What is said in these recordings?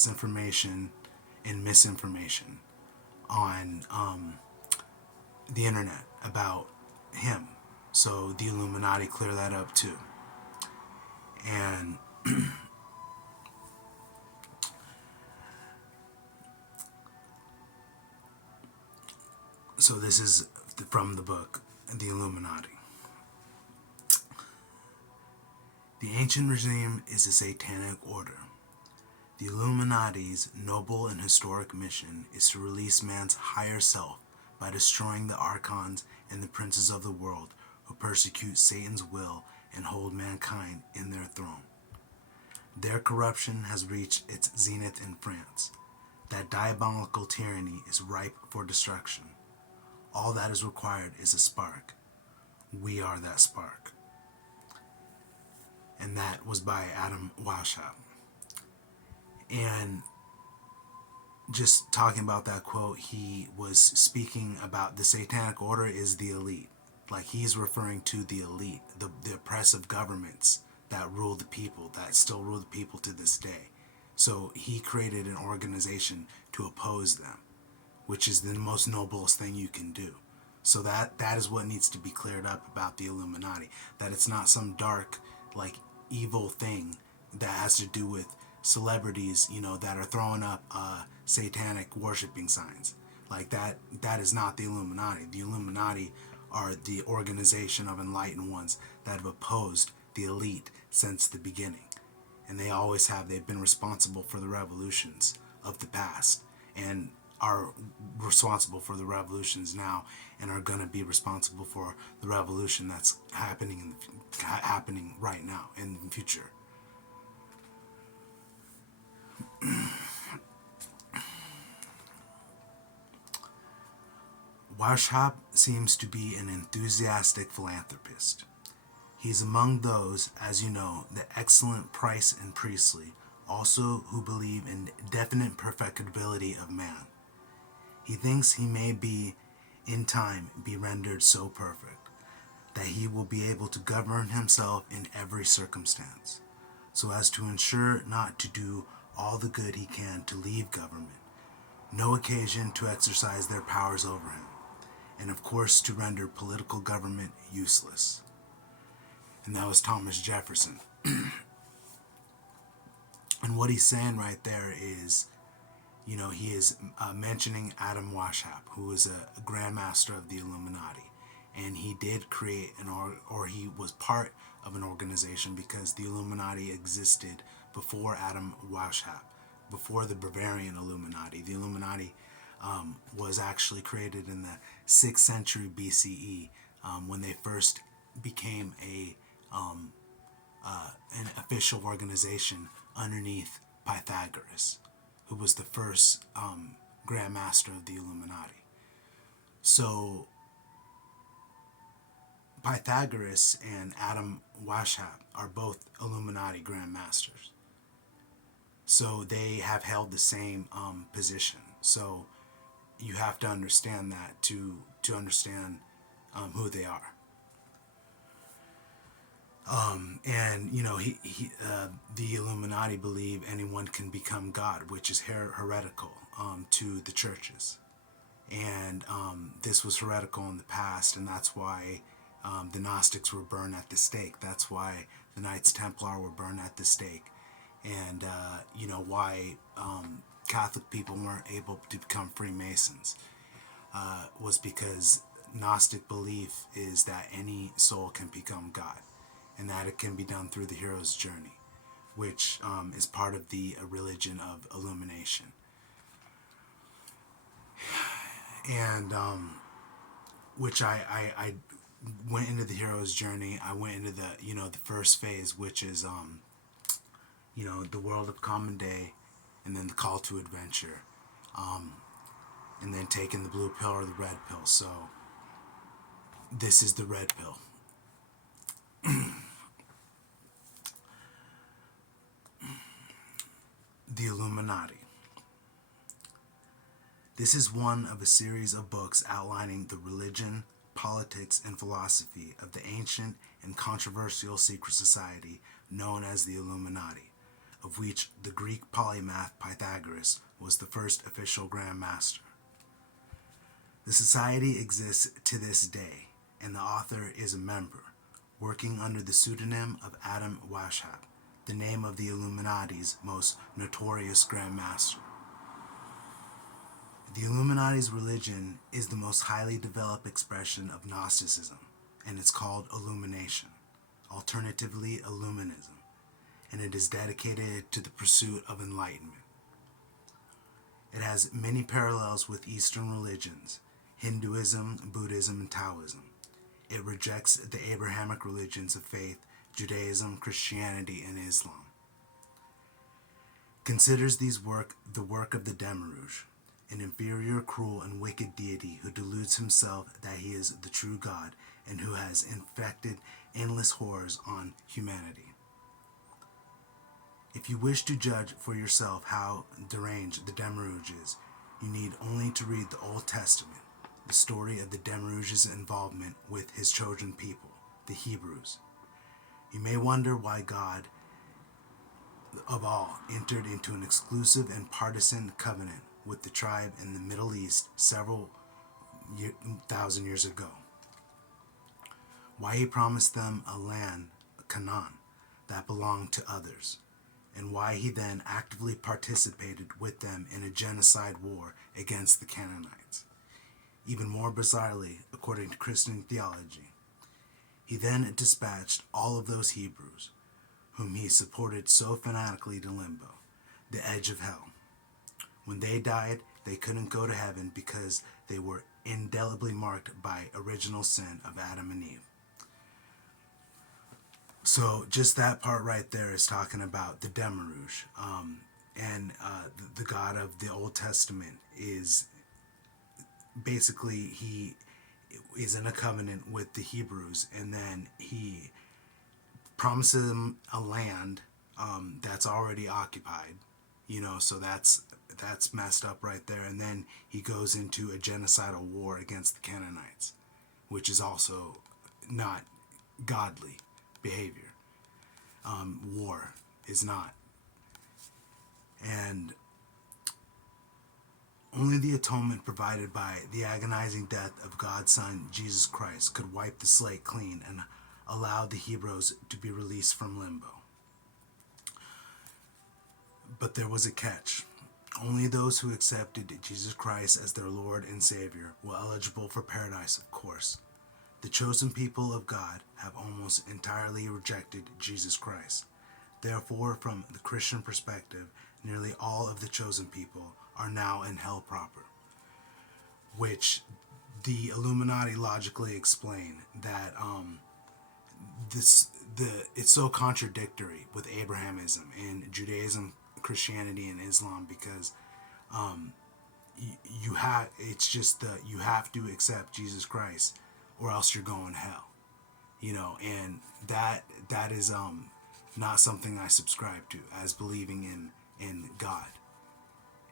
disinformation and misinformation on the internet about him. So the Illuminati clear that up too. And so this is from the book, The Illuminati. The ancient regime is a satanic order. The Illuminati's noble and historic mission is to release man's higher self by destroying the archons and the princes of the world who persecute Satan's will and hold mankind in their throne. Their corruption has reached its zenith in France. That diabolical tyranny is ripe for destruction. All that is required is a spark. We are that spark. And that was by Adam Weishaupt. And just talking about that quote, he was speaking about the satanic order is the elite. Like, he's referring to the elite, the oppressive governments that rule the people, that still rule the people to this day. So he created an organization to oppose them, which is the most noblest thing you can do. So that is what needs to be cleared up about the Illuminati. That it's not some dark, like, evil thing that has to do with celebrities, that are throwing up satanic worshiping signs. Like, that is not the Illuminati. The Illuminati are the organization of enlightened ones that have opposed the elite since the beginning. And they always have. They've been responsible for the revolutions of the past and are responsible for the revolutions now, and are going to be responsible for the revolution that's happening right now in the future. Weishaupt seems to be an enthusiastic philanthropist. He's among those, as you know, the excellent Price and Priestley, also who believe in definite perfectibility of man. He thinks he may be, in time, be rendered so perfect, that he will be able to govern himself in every circumstance, so as to ensure not to do all the good he can to leave government, no occasion to exercise their powers over him, and of course to render political government useless. And that was Thomas Jefferson. And what he's saying right there is, he is mentioning Adam Weishaupt, who is a Grand Master of the Illuminati. And he did create or he was part of an organization, because the Illuminati existed before Adam Weishaupt, before the Bavarian Illuminati. The Illuminati was actually created in the 6th century BCE, when they first became an official organization underneath Pythagoras, who was the first Grand Master of the Illuminati. So Pythagoras and Adam Weishaupt are both Illuminati Grand Masters. So they have held the same position. So you have to understand that to understand who they are. And the Illuminati believe anyone can become God, which is heretical to the churches. And this was heretical in the past, and that's why the Gnostics were burned at the stake. That's why the Knights Templar were burned at the stake. And why Catholic people weren't able to become Freemasons was because Gnostic belief is that any soul can become God, and that it can be done through the hero's journey, which is part of the religion of illumination. And which I went into the hero's journey. I went into the first phase, which is the world of common day, and then the call to adventure, and then taking the blue pill or the red pill. So this is the red pill. The Illuminati. This is one of a series of books outlining the religion, politics, and philosophy of the ancient and controversial secret society known as the Illuminati, of which the Greek polymath Pythagoras was the first official Grand Master. The society exists to this day, and the author is a member, working under the pseudonym of Adam Weishaupt, the name of the Illuminati's most notorious Grand Master. The Illuminati's religion is the most highly developed expression of Gnosticism, and it's called Illumination, alternatively Illuminism, and it is dedicated to the pursuit of enlightenment. It has many parallels with Eastern religions, Hinduism, Buddhism, and Taoism. It rejects the Abrahamic religions of faith, Judaism, Christianity, and Islam. Considers the work of the Demiurge, an inferior, cruel, and wicked deity who deludes himself that he is the true God and who has inflicted endless horrors on humanity. If you wish to judge for yourself how deranged the Demiurge is, you need only to read the Old Testament, the story of the Demiurge's involvement with his chosen people, the Hebrews. You may wonder why God, of all, entered into an exclusive and partisan covenant with the tribe in the Middle East several thousand years ago. Why he promised them a land, Canaan, that belonged to others, and why he then actively participated with them in a genocide war against the Canaanites. Even more bizarrely, according to Christian theology, he then dispatched all of those Hebrews, whom he supported so fanatically, to limbo, the edge of hell. When they died, they couldn't go to heaven because they were indelibly marked by original sin of Adam and Eve. So just that part right there is talking about the Demiurge. The God of the Old Testament is basically, he is in a covenant with the Hebrews, and then he promises them a land that's already occupied, so that's messed up right there. And then he goes into a genocidal war against the Canaanites, which is also not godly behavior. War is not. And only the atonement provided by the agonizing death of God's Son, Jesus Christ, could wipe the slate clean and allow the Hebrews to be released from limbo. But there was a catch. Only those who accepted Jesus Christ as their Lord and Savior were eligible for paradise, of course. The chosen people of God have almost entirely rejected Jesus Christ. Therefore, from the Christian perspective, nearly all of the chosen people are now in hell proper, which the Illuminati logically explain that it's so contradictory with Abrahamism and Judaism, Christianity, and Islam, because you have to accept Jesus Christ or else you're going to hell, and that is not something I subscribe to as believing in God,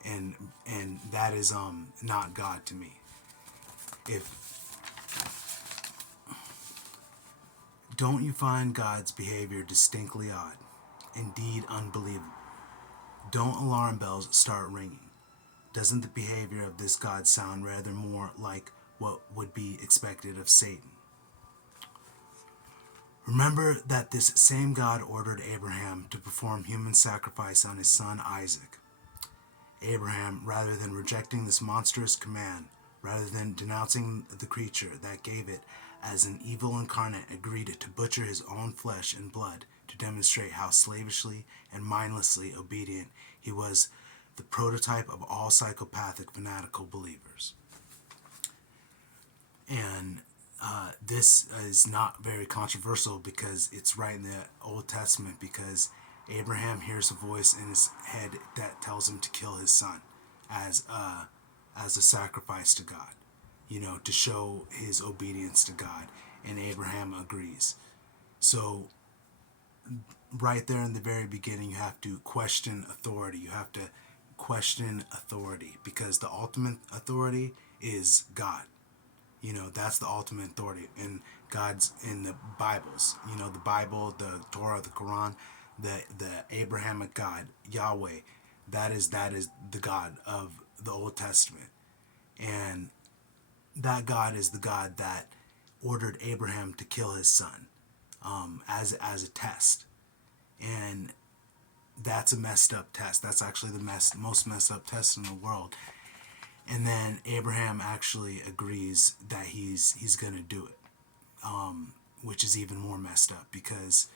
and that is not God to me. Don't you find God's behavior distinctly odd, indeed unbelievable? Don't alarm bells start ringing? Doesn't the behavior of this God sound rather more like what would be expected of Satan? Remember that this same God ordered Abraham to perform human sacrifice on his son Isaac. Abraham, rather than rejecting this monstrous command, rather than denouncing the creature that gave it as an evil incarnate, agreed to butcher his own flesh and blood to demonstrate how slavishly and mindlessly obedient he was, the prototype of all psychopathic fanatical believers. And this is not very controversial because it's right in the Old Testament, because Abraham hears a voice in his head that tells him to kill his son as a sacrifice to God, to show his obedience to God, and Abraham agrees. So right there in the very beginning, you have to question authority. You have to question authority, because the ultimate authority is God. That's the ultimate authority, and God's in the Bibles. The Bible, the Torah, the Quran, the Abrahamic God, Yahweh, that is the God of the Old Testament. And that God is the God that ordered Abraham to kill his son, as a test. And that's a messed up test. That's actually the most messed up test in the world. And then Abraham actually agrees that he's gonna do it, which is even more messed up, because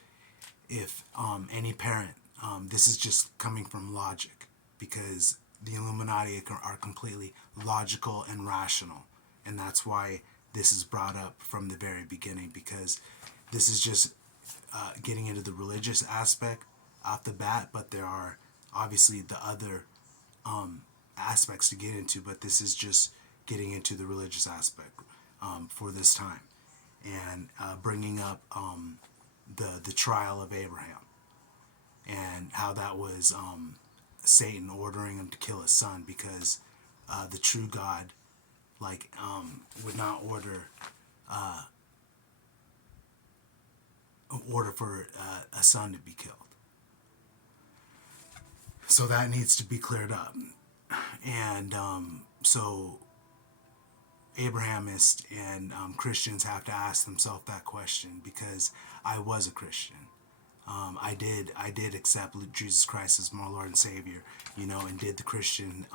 if any parent, this is just coming from logic, because the Illuminati are completely logical and rational, and that's why this is brought up from the very beginning, because this is just getting into the religious aspect off the bat, but there are obviously the other aspects to get into, but this is just getting into the religious aspect for this time, and bringing up the trial of Abraham, and how that was Satan ordering him to kill his son, because the true God, like, would not order for a son to be killed. So that needs to be cleared up. And so Abrahamists and Christians have to ask themselves that question, because I was a Christian. I did accept Jesus Christ as my Lord and Savior, and did the Christian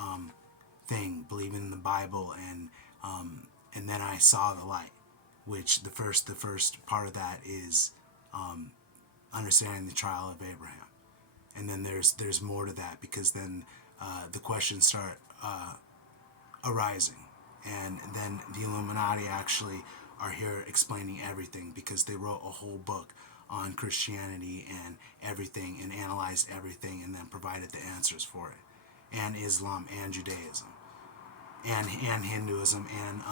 thing, believing in the Bible, and then I saw the light, which the first part of that is understanding the trial of Abraham. And then there's more to that, because then the questions start arising, and then the Illuminati actually are here explaining everything, because they wrote a whole book on Christianity and everything, and analyzed everything, and then provided the answers for it, and Islam and Judaism and Hinduism and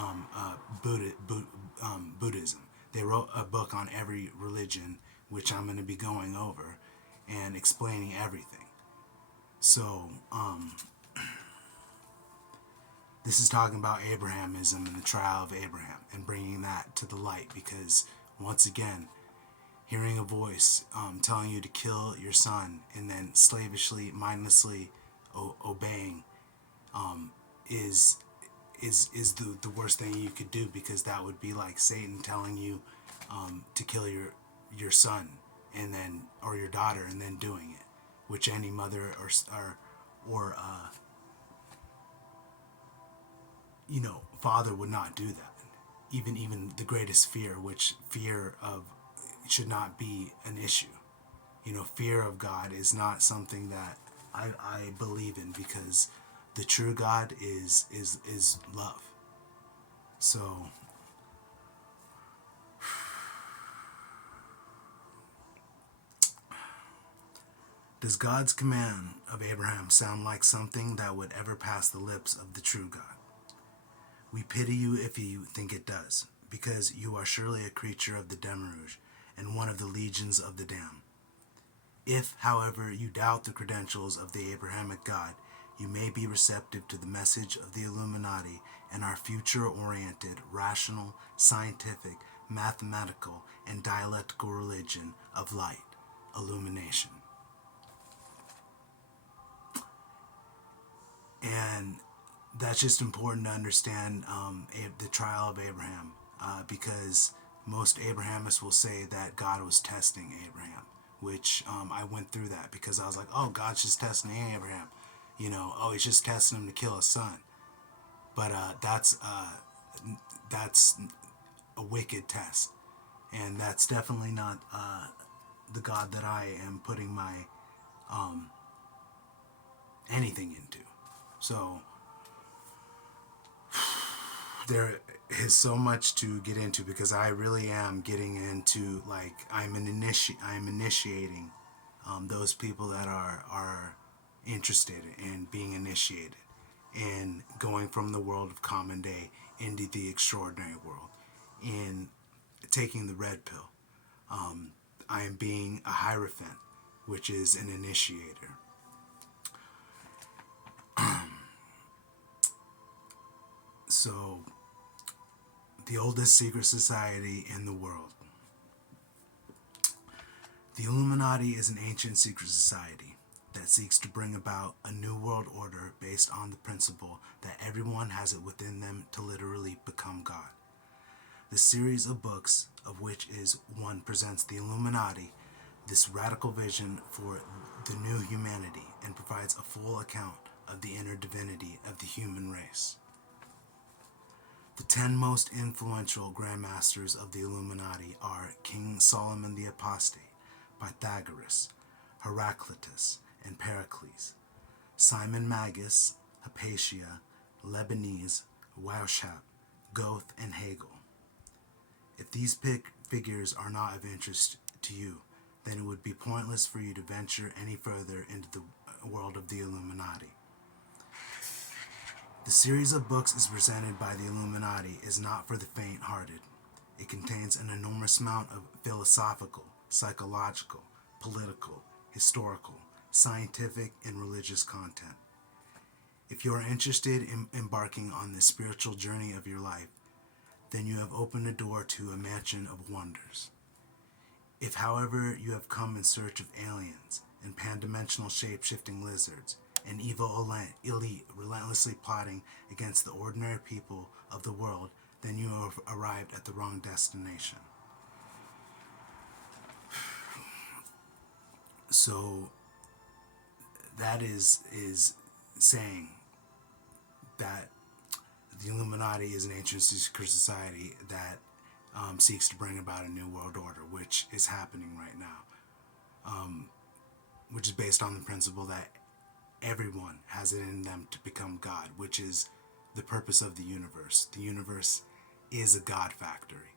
Buddhism. They wrote a book on every religion, which I'm going to be going over and explaining everything. So this is talking about Abrahamism and the trial of Abraham, and bringing that to the light, because once again, hearing a voice telling you to kill your son, and then slavishly, mindlessly obeying is the worst thing you could do, because that would be like Satan telling you to kill your son, and then, or your daughter, and then doing it, which any mother or father would not do that. Even the greatest fear, which fear of should not be an issue. Fear of God is not something that I believe in, because the true God is love. So does God's command of Abraham sound like something that would ever pass the lips of the true God? We pity you if you think it does, because you are surely a creature of the Demiurge, and one of the legions of the damned. If, however, you doubt the credentials of the Abrahamic God, you may be receptive to the message of the Illuminati and our future-oriented, rational, scientific, mathematical, and dialectical religion of light, illumination. And that's just important to understand the trial of Abraham, because most Abrahamists will say that God was testing Abraham, which I went through that, because I was like, oh, God's just testing Abraham. He's just testing him to kill his son. But that's a wicked test. And that's definitely not the God that I am putting my anything into. So there is so much to get into, because I really am getting into, like, I'm initiating those people that are interested in being initiated, and going from the world of common day into the extraordinary world, in taking the red pill. I am being a Hierophant, which is an initiator. So, the oldest secret society in the world. The Illuminati is an ancient secret society that seeks to bring about a new world order based on the principle that everyone has it within them to literally become God. The series of books, of which is one, presents the Illuminati, this radical vision for the new humanity, and provides a full account of the inner divinity of the human race. The 10 most influential grandmasters of the Illuminati are King Solomon the Apostate, Pythagoras, Heraclitus, and Pericles, Simon Magus, Hypatia, Lebanese, Weishaupt, Goethe, and Hegel. If these figures are not of interest to you, then it would be pointless for you to venture any further into the world of the Illuminati. The series of books is presented by the Illuminati is not for the faint-hearted. It contains an enormous amount of philosophical, psychological, political, historical, scientific, and religious content. If you are interested in embarking on this spiritual journey of your life, then you have opened a door to a mansion of wonders. If, however, you have come in search of aliens and pan-dimensional shape-shifting lizards, an evil elite relentlessly plotting against the ordinary people of the world, then you have arrived at the wrong destination. So that is saying that the Illuminati is an ancient secret society that seeks to bring about a new world order, which is happening right now, which is based on the principle that everyone has it in them to become God, which is the purpose of the universe. The universe is a God factory,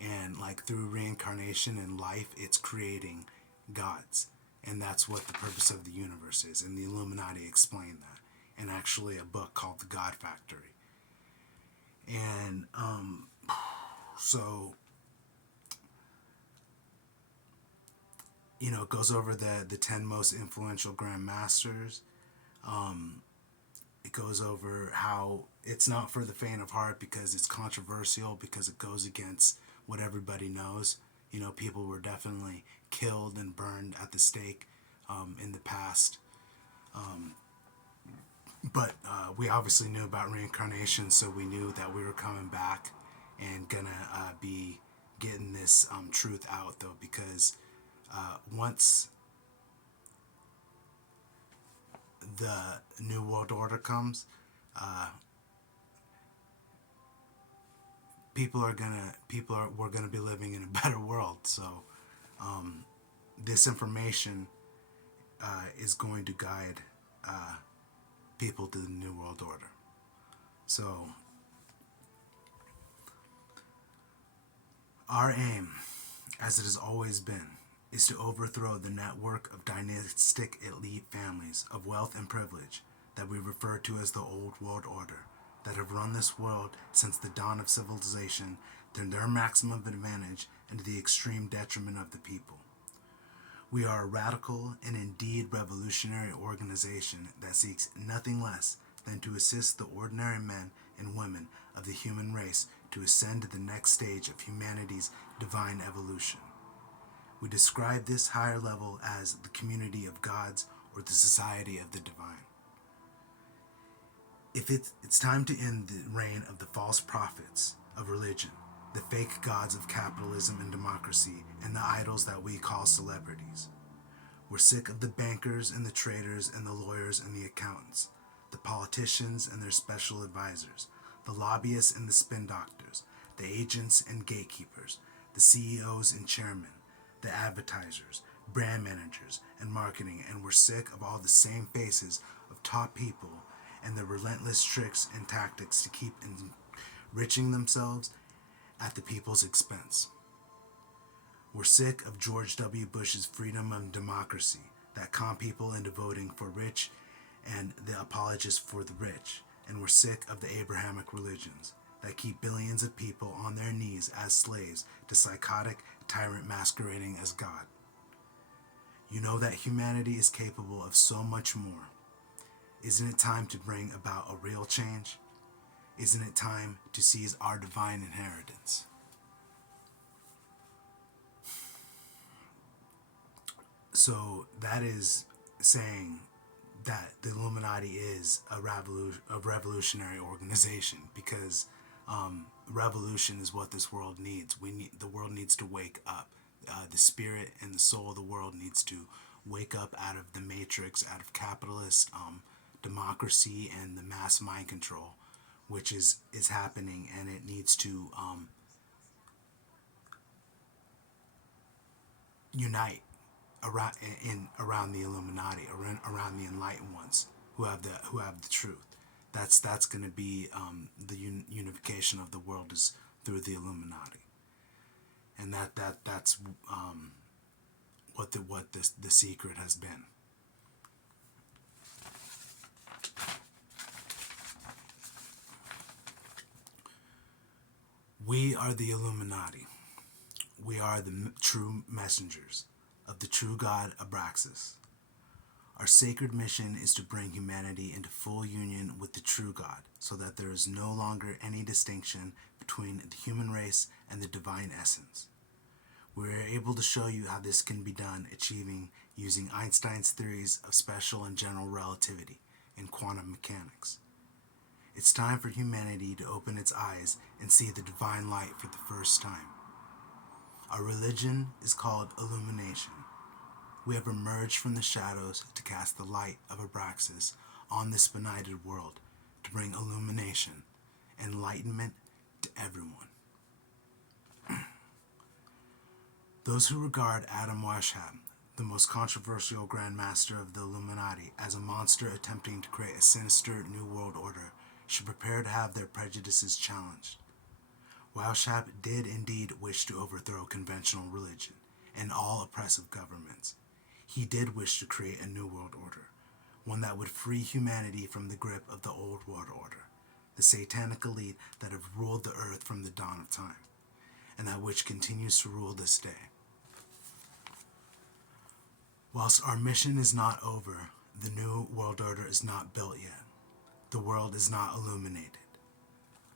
and like through reincarnation and life, it's creating gods, and that's what the purpose of the universe is. And the Illuminati explain that in actually a book called The God Factory. And so it goes over the 10 most influential Grand Masters. It goes over how it's not for the faint of heart because it's controversial, because it goes against what everybody knows. People were definitely killed and burned at the stake in the past. But we obviously knew about reincarnation, so we knew that we were coming back and gonna be getting this truth out, though, because once the New World Order comes, we're gonna be living in a better world. So this information is going to guide people to the New World Order. So our aim, as it has always been, is to overthrow the network of dynastic elite families of wealth and privilege that we refer to as the Old World Order, that have run this world since the dawn of civilization to their maximum advantage and to the extreme detriment of the people. We are a radical and indeed revolutionary organization that seeks nothing less than to assist the ordinary men and women of the human race to ascend to the next stage of humanity's divine evolution. We describe this higher level as the community of gods or the society of the divine. If it's time to end the reign of the false prophets of religion, the fake gods of capitalism and democracy, and the idols that we call celebrities. We're sick of the bankers and the traders and the lawyers and the accountants, the politicians and their special advisors, the lobbyists and the spin doctors, the agents and gatekeepers, the CEOs and chairmen, the advertisers, brand managers, and marketing, and we're sick of all the same faces of top people and the relentless tricks and tactics to keep enriching themselves at the people's expense. We're sick of George W. Bush's freedom and democracy that con people into voting for rich and the apologists for the rich, and we're sick of the Abrahamic religions that keep billions of people on their knees as slaves to psychotic tyrant masquerading as God. You know that humanity is capable of so much more. Isn't it time to bring about a real change? Isn't it time to seize our divine inheritance? So that is saying that the Illuminati is a revolutionary organization because revolution is what this world needs. The world needs to wake up. The spirit and the soul of the world needs to wake up out of the matrix, out of capitalist democracy and the mass mind control, which is happening, and it needs to unite around around the Illuminati, around the enlightened ones who have the truth. That's going to be the unification of the world is through the Illuminati, and that's what the secret has been. We are the Illuminati. We are the true messengers of the true God Abraxas. Our sacred mission is to bring humanity into full union with the true God so that there is no longer any distinction between the human race and the divine essence. We are able to show you how this can be done achieving using Einstein's theories of special and general relativity and quantum mechanics. It's time for humanity to open its eyes and see the divine light for the first time. Our religion is called illumination. We have emerged from the shadows to cast the light of Abraxas on this benighted world to bring illumination, enlightenment to everyone. Those who regard Adam Weishaupt, the most controversial Grand Master of the Illuminati, as a monster attempting to create a sinister new world order, should prepare to have their prejudices challenged. Weishaupt did indeed wish to overthrow conventional religion and all oppressive governments. He did wish to create a new world order, one that would free humanity from the grip of the old world order, the satanic elite that have ruled the earth from the dawn of time, and that which continues to rule this day. Whilst our mission is not over, the new world order is not built yet. The world is not illuminated.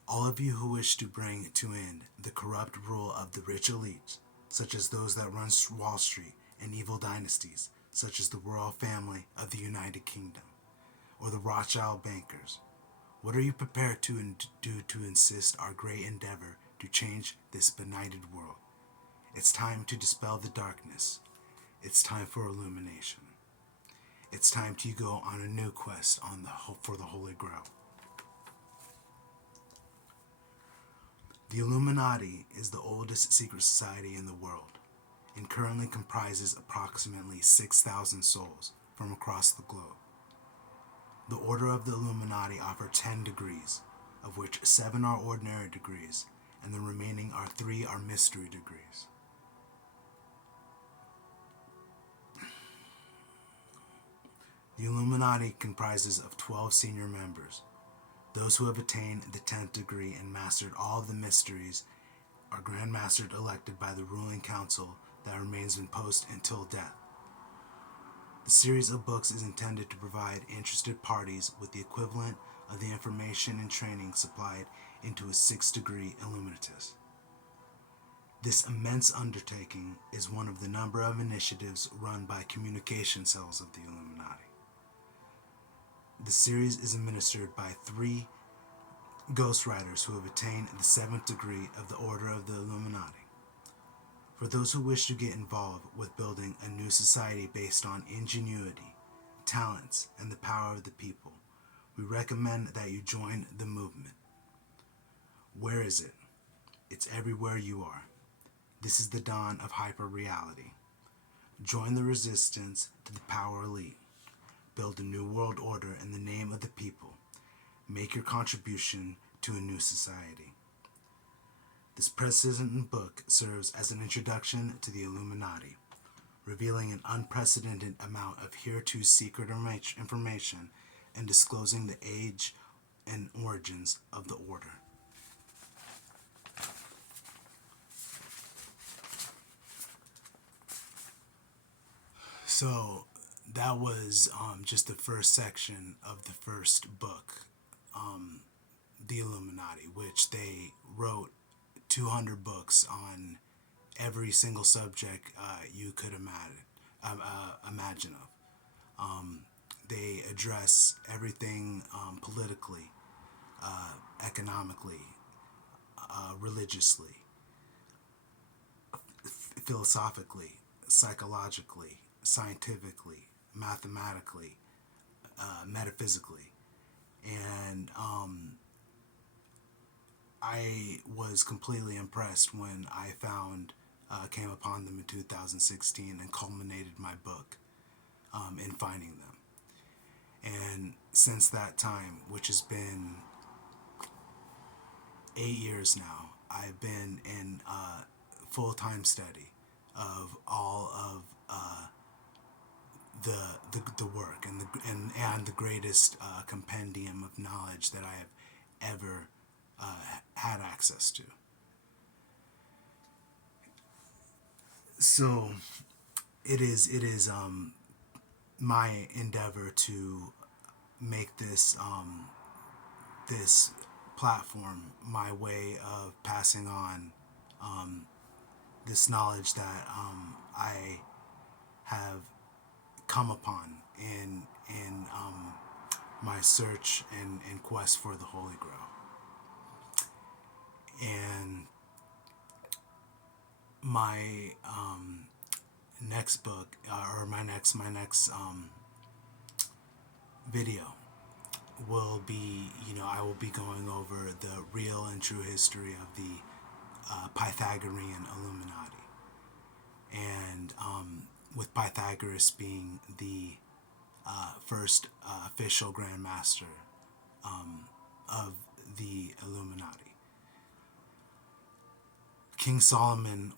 All of you who wish to bring to end the corrupt rule of the rich elites, such as those that run Wall Street, and evil dynasties, such as the royal family of the United Kingdom, or the Rothschild bankers, what are you prepared to do to insist our great endeavor to change this benighted world? It's time to dispel the darkness. It's time for illumination. It's time to go on a new quest for the Holy Grail. The Illuminati is the oldest secret society in the world and currently comprises approximately 6,000 souls from across the globe. The Order of the Illuminati offers 10 degrees, of which 7 are ordinary degrees, and the remaining 3 are mystery degrees. The Illuminati comprises of 12 senior members. Those who have attained the 10th degree and mastered all of the mysteries are Grand Mastered elected by the ruling council that remains in post until death. The series of books is intended to provide interested parties with the equivalent of the information and training supplied into a 6th degree Illuminatus. This immense undertaking is one of the number of initiatives run by communication cells of the Illuminati. The series is administered by 3 ghostwriters who have attained the 7th degree of the Order of the Illuminati. For those who wish to get involved with building a new society based on ingenuity, talents, and the power of the people, we recommend that you join the movement. Where is it? It's everywhere you are. This is the dawn of hyper-reality. Join the resistance to the power elite. Build a new world order in the name of the people. Make your contribution to a new society. This present book serves as an introduction to the Illuminati, revealing an unprecedented amount of hereto secret information and disclosing the age and origins of the order. So that was just the first section of the first book, The Illuminati, which they wrote 200 books on every single subject you could imagine. imagine of. They address everything politically, economically, religiously, philosophically, psychologically, scientifically, mathematically, metaphysically. And I was completely impressed when I came upon them in 2016 and culminated my book in finding them. And since that time, which has been 8 years now, I've been in full time study of all of the work and the greatest compendium of knowledge that I have ever had access to. So it is my endeavor to make this platform my way of passing on this knowledge that I have come upon in my search and quest for the Holy Grail. And my next book, or my next video will be, I will be going over the real and true history of the Pythagorean Illuminati, and with Pythagoras being the first official Grand Master of the Illuminati. King Solomon